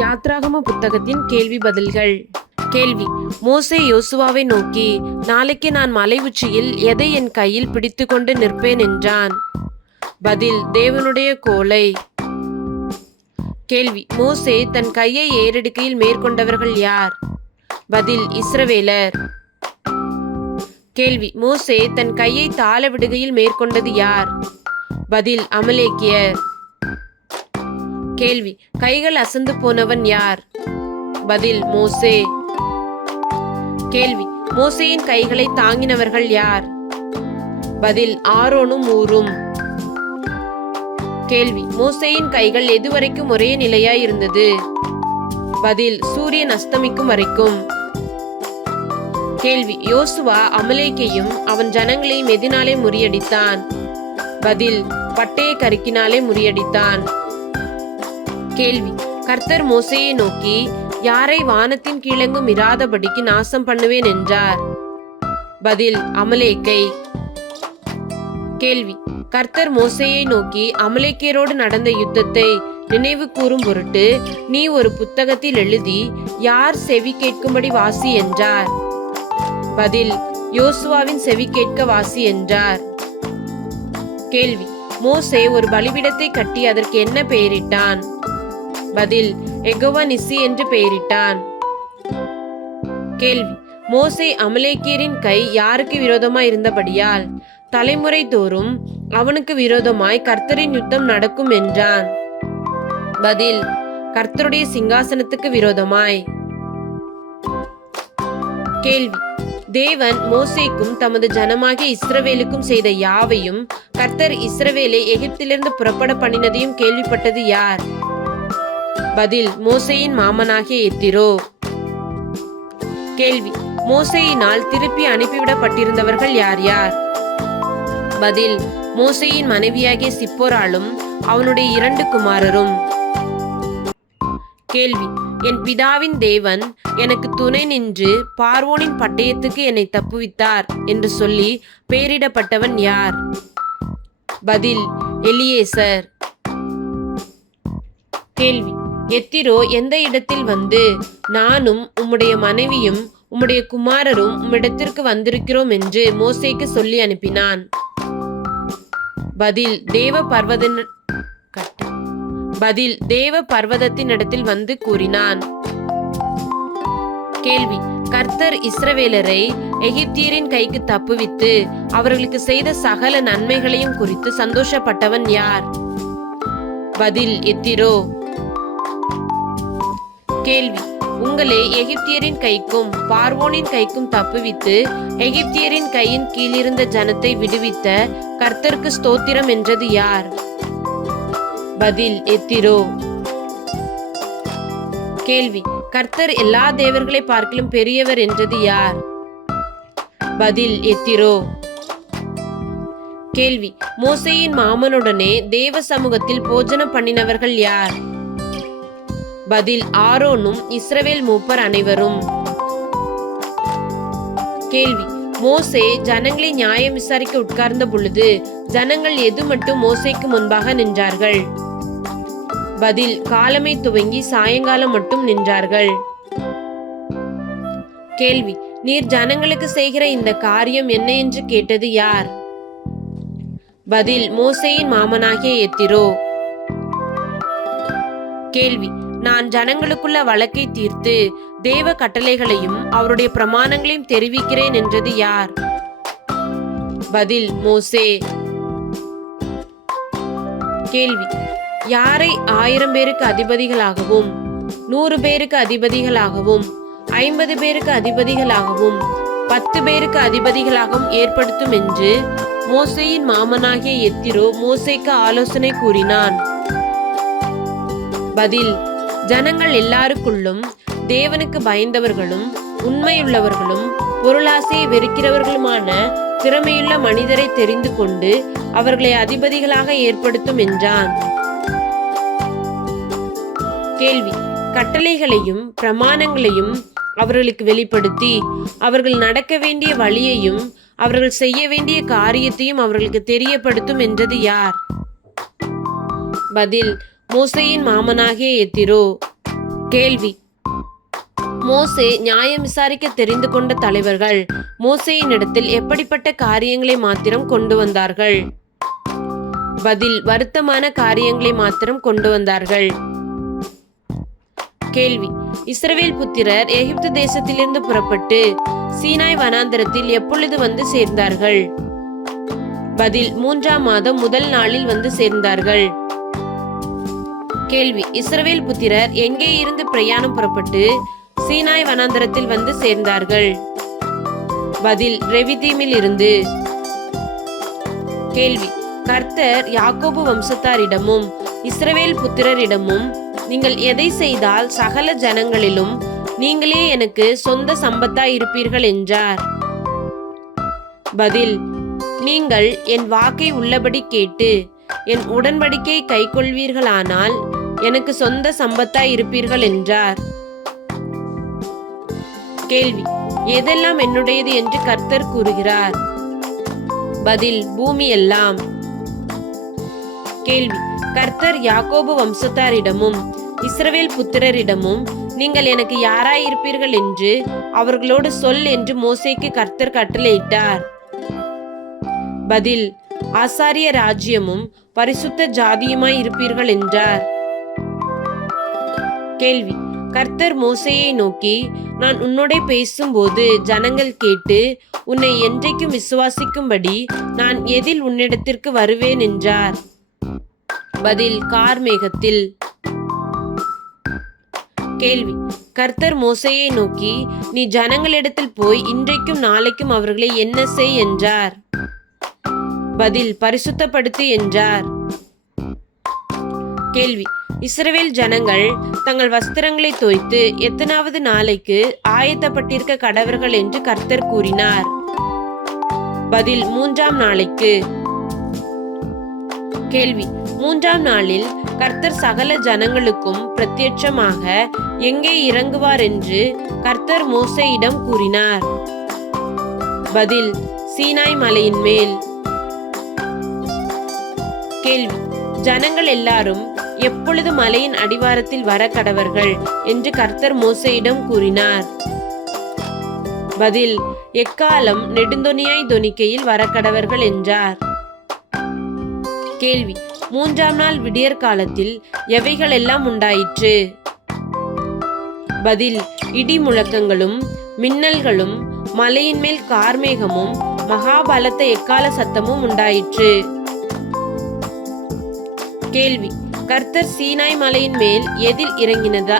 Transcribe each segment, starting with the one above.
யாத்ராகம புத்தகத்தின் கேள்வி பதில்கள். கேள்வி: மோசே யோசுவாவை நோக்கி, நாளைக்கு நான் மலை உச்சியில் எதை என் கையில் பிடித்து கொண்டு நிற்பேன் என்றான். பதில்: தேவனுடைய கோலை. கேள்வி: மோசே தன் கையை ஏறெடுக்கையில் மேற்கொண்டவர்கள் யார்? பதில்: இஸ்ரவேலர். கேள்வி: மோசே தன் கையை தாழ விடுகையில் மேற்கொண்டது யார்? பதில்: அமலேக்கியர். கேள்வி: கைகள் அசந்து போனவன் யார்? பதில்: மோசே. கேள்வி: மோசேயின் கைகளை தாங்கினவர்கள் யார்? பதில்: ஆரோனும் ஊரும். கேள்வி: மோசேயின் கைகள் எதுவரைக்கும் ஒரே நிலையாய் இருந்தது? பதில்: சூரியன் அஸ்தமிக்கும் வரைக்கும். கேள்வி: யோசுவா அமலேக்கையும் அவன் ஜனங்களையும் எதினாலே முறியடித்தான்? பதில்: பட்டய கருக்கினாலே முறியடித்தான். கேள்வி: கர்த்தர் மோசேயை நோக்கி, யாரை வானத்தின் கீழெங்கும் இராதபடிக்கு நாசம் பண்ணுவேன் என்றார்? பதில்: அமலேக்கை. கேள்வி: கர்த்தர் மோசேயை நோக்கி, அமலேக்கியரோடு நடந்த யுத்தத்தை நினைவு கூறும் பொருட்டு நீ ஒரு புத்தகத்தில் எழுதி யார் செவி கேட்கும்படி வாசி என்றார்? பதில்: யோசுவாவின் செவி கேட்க வாசி என்றார். கேள்வி: மோசே ஒரு பலிபீடத்தை கட்டி அதற்கு என்ன பெயரிட்டான்? பதில்: யெகோவா நிசி என்று பெயரிட்டான். கேள்வி: மோசே அமலேக்கியரின் கை யாருக்கு விரோதமாய் இருந்தபடியால் தலைமுறை தோறும் அவனுக்கு விரோதமாய் கர்த்தரின் யுத்தம் நடக்கும் என்றான்? பதில்: கர்த்தருடைய சிங்காசனத்துக்கு விரோதமாய். கேள்வி: தேவன் மோசேக்கும் தமது ஜனமாகிய இஸ்ரவேலுக்கும் செய்த யாவையும் கர்த்தர் இஸ்ரவேலை எகிப்திலிருந்து புறப்பட பண்ணினதையும் கேள்விப்பட்டது யார்? பதில்: மோசேயின் மாமனாகிய எத்திரோ. கேள்வி: மோசேயினால் திருப்பி அனுப்பிவிடப்பட்டிருந்தவர்கள் யார் யார்? பதில்: மோசேயின் மனைவியாகிய சிப்போராலும் அவனுடைய 2 குமாரரும். கேள்வி: என் பிதாவின் தேவன் எனக்கு துணை நின்று பார்வோனின் பட்டயத்துக்கு என்னை தப்புவித்தார் என்று சொல்லி பெயரிடப்பட்டவன் யார்? பதில்: எலியேசர். கேள்வி: எத்திரோ எந்த இடத்தில் வந்து, நானும் உம்முடைய மனைவியும் உம்முடைய குமாரரும் உம்மிடத்திற்கு வந்திருக்கிறோம் என்று மோசேக்கு சொல்லி அனுப்பினான்? பதில்: தேவ பர்வதத்தின் இடத்தில் வந்து கூறினான். கேள்வி: கர்த்தர் இஸ்ரவேலரை எகிப்தியரின் கைக்கு தப்புவித்து அவர்களுக்கு செய்த சகல நன்மைகளையும் குறித்து சந்தோஷப்பட்டவன் யார்? பதில்: எத்திரோ. கேள்வி: உங்களை எகிப்தியரின் கைக்கும் பார்வோனின் கைக்கும் தப்புவித்து எகிப்தியரின் கையின் கீழிருந்த ஜனத்தை விடுவித்த கர்த்தருக்கு ஸ்தோத்திரம் என்றது யார்? பதில்: எத்திரோ. கேள்வி: கர்த்தர் எல்லா தேவர்களை பார்க்கிலும் பெரியவர் என்றது யார்? பதில்: எத்திரோ. கேள்வி: மோசேயின் மாமனுடனே தேவ சமூகத்தில் போஜனம் பண்ணினவர்கள் யார்? பதில்: ஆரோனும் இஸ்ரவேல் மூப்பர் அனைவரும். கேள்வி: மோசே ஜனங்களை நியாயம் விசாரிக்க உட்கார்ந்த பொழுது ஜனங்கள் எது மட்டும் மோசேக்கு முன்பாக நின்றார்கள்? பதில்: காலமே துவங்கி சாயங்காலம் மட்டும் நின்றார்கள். கேள்வி: நீர் ஜனங்களுக்கு செய்கிற இந்த காரியம் என்ன என்று கேட்டது யார்? பதில்: மோசேயின் மாமனாகிய எத்திரோ. கேள்வி: நான் ஜனங்களுக்குள்ள வழக்கை தீர்த்து தேவ கட்டளைகளையும் அவருடைய பிரமாணங்களையும் தெரிவிக்கிறேன் என்றது யார்? பதில்: மோசே. கேள்வி: யாரை 1000 பேருக்கு அதிபதிகளாகவும் 100 பேருக்கு அதிபதிகளாகவும் 50 பேருக்கு அதிபதிகளாகவும் 10 பேருக்கு அதிபதிகளாகவும் ஏற்படுத்தும் என்று மோசேயின் மாமனாகிய எத்திரோ மோசேக்கு ஆலோசனை கூறினான்? பதில்: ஜனங்கள் எல்லாருக்குள்ளும் தேவனுக்கு பயந்தவர்களும் உண்மையுள்ளவர்களும் பொருளாசையை வெறுக்கிறவர்களுமான திறமையுள்ள மனிதரை தெரிந்து கொண்டு அவர்களை அதிபதிகளாக ஏற்படுத்தும் என்றான். கேள்வி: கட்டளைகளையும் பிரமாணங்களையும் அவர்களுக்கு வெளிப்படுத்தி அவர்கள் நடக்க வேண்டிய வழியையும் அவர்கள் செய்ய வேண்டிய காரியத்தையும் அவர்களுக்கு தெரியப்படுத்தும் என்றது யார்? பதில்: மோசேயின் மாமனாகிய எத்திரோ. கேள்வி: மோசே நியாயம் விசாரிக்க தெரிந்து கொண்ட தலைவர்கள் மோசேயினிடத்தில் எப்படிப்பட்ட காரியங்களை மாத்திரம் கொண்டு வந்தார்கள்? பதில்: வருத்தமான காரியங்களை மாத்திரம் கொண்டு வந்தார்கள். கேள்வி: இஸ்ரவேல் புத்திரர் எகிப்து தேசத்திலிருந்து புறப்பட்டு சீனாய் வனாந்தரத்தில் எப்பொழுது வந்து சேர்ந்தார்கள்? பதில்: 3ஆம் மாதம் முதல் நாளில் வந்து சேர்ந்தார்கள். கேள்வி: இஸ்ரவேல் புத்திரர் எங்கே இருந்து பிரயாணம் புறப்பட்டு சீனாய் வனாந்தரத்தில் வந்து சேர்ந்தார்கள்? பதில்: ரெவிதீமில் இருந்து. கேள்வி: கர்த்தர் யாக்கோபு வம்சத்தாரிடமும் இஸ்ரவேல் புத்திரரிடமும், நீங்கள் எதை செய்தால் சகல ஜனங்களிலும் நீங்களே எனக்கு சொந்த சம்பத்தாய் இருப்பீர்கள் என்றார்? பதில்: நீங்கள் என் வாக்கை உள்ளபடி கேட்டு என் உடன்படிக்கை கைக்கொள்வீர்களானால் எனக்கு சொந்த சம்பத்தாய் இருப்பீர்கள் என்றார். கேள்வி: எதெல்லாம் என்னுடையது என்று கர்த்தர் கூறுகிறார்? பதில்: பூமி எல்லாம். கேள்வி: கர்த்தர் யாக்கோபு வம்சத்தாரிடமும் இஸ்ரவேல் புத்திரரிடமும், நீங்கள் எனக்கு யாராயிருப்பீர்கள் என்று அவர்களோடு சொல் என்று மோசேக்கு கர்த்தர் கட்டளையிட்டார். பதில்: ஆசாரிய ராஜ்யமும் பரிசுத்த ஜாதியுமாய் இருப்பீர்கள் என்றார். கேள்வி: கர்த்தர் மோசேயை நோக்கி, நான் உன்னோடே பேசும்போது ஜனங்கள் கேட்டு உன்னை என்றைக்கும் விசுவாசிக்கும்படி நான் எதில் உன்னிடத்திற்கு வருவேன் என்றார்? பதில்: கார்மேகத்தில். கேள்வி: கர்த்தர் மோசேயை நோக்கி, நீ ஜனங்களிடத்தில் போய் இன்றைக்கும் நாளைக்கும் அவர்களை என்ன செய் என்றார்? பதில்: பரிசுத்தப்படுத்து என்றார். கேள்வி: இஸ்ரவேல் ஜனங்கள் தங்கள் வஸ்திரங்களை தோய்த்து எத்தனாவது நாளைக்கு ஆயத்தப்பட்டிருக்க கடவர்கள் என்று கர்த்தர் கூறினார்? பதில்: 3ஆம் நாளைக்கு. கேள்வி: 3ஆம் நாளில் கர்த்தர் சகல ஜனங்களுக்கும் பிரத்யட்சமாக எங்கே இறங்குவார் என்று கர்த்தர் மோசேயிடம் கூறினார்? பதில்: சீனாய் மலையின் மேல். கேள்வி: ஜனங்கள் எல்லாரும் எப்பொழுது மலையின் அடிவாரத்தில் வர கடவர்கள் என்று கர்த்தர் மோசேயிடம் கூறினார்? பதில்: எக்காலம் நெடுந்தொனியாய் தொனிக்கையில் வர கடவர்கள் என்றார். கேள்வி: 3ஆம் நாள் விடியற் காலத்தில் எவைகள் எல்லாம் உண்டாயிற்று? பதில்: இடி முழக்கங்களும் மின்னல்களும் மலையின் மேல் கார்மேகமும் மகாபலத்த எக்கால சத்தமும் உண்டாயிற்று. கேள்வி: கர்த்தர் சீனாய் மலையின் மேல் எதில் இறங்கினதா?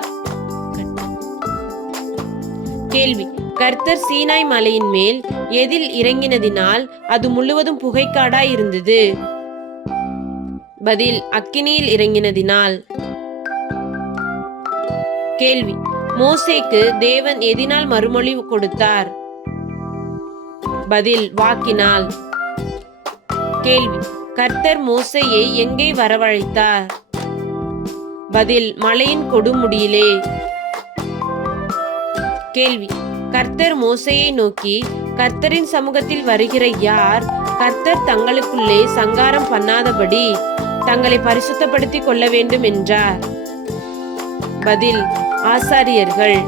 கேள்வி: கர்த்தர் சீனாய் மலையின் மேல் எதில் இறங்கினதினால் அது முழுவதும் புகைக்காடாய் இருந்தது? பதில்: அக்கினியில் இறங்கினதினால். கேள்வி: மோசேக்கு தேவன் எதினால் மறுமொழி கொடுத்தார்? பதில்: வாக்கினால். கேள்வி: கர்த்தர் மோசேயை எங்கே வரவழைத்தார்? பதில்: மலையின் கொடுமுடியிலே. கேள்வி: கர்த்தர் மோசேயை நோக்கி, கர்த்தரின் சமூகத்தில் வருகிற யார் கர்த்தர் தங்களுக்குள்ளே சங்காரம் பண்ணாதபடி தங்களை பரிசுத்தப்படுத்திக் கொள்ள வேண்டும் என்றார்? பதில்: ஆசாரியர்கள்.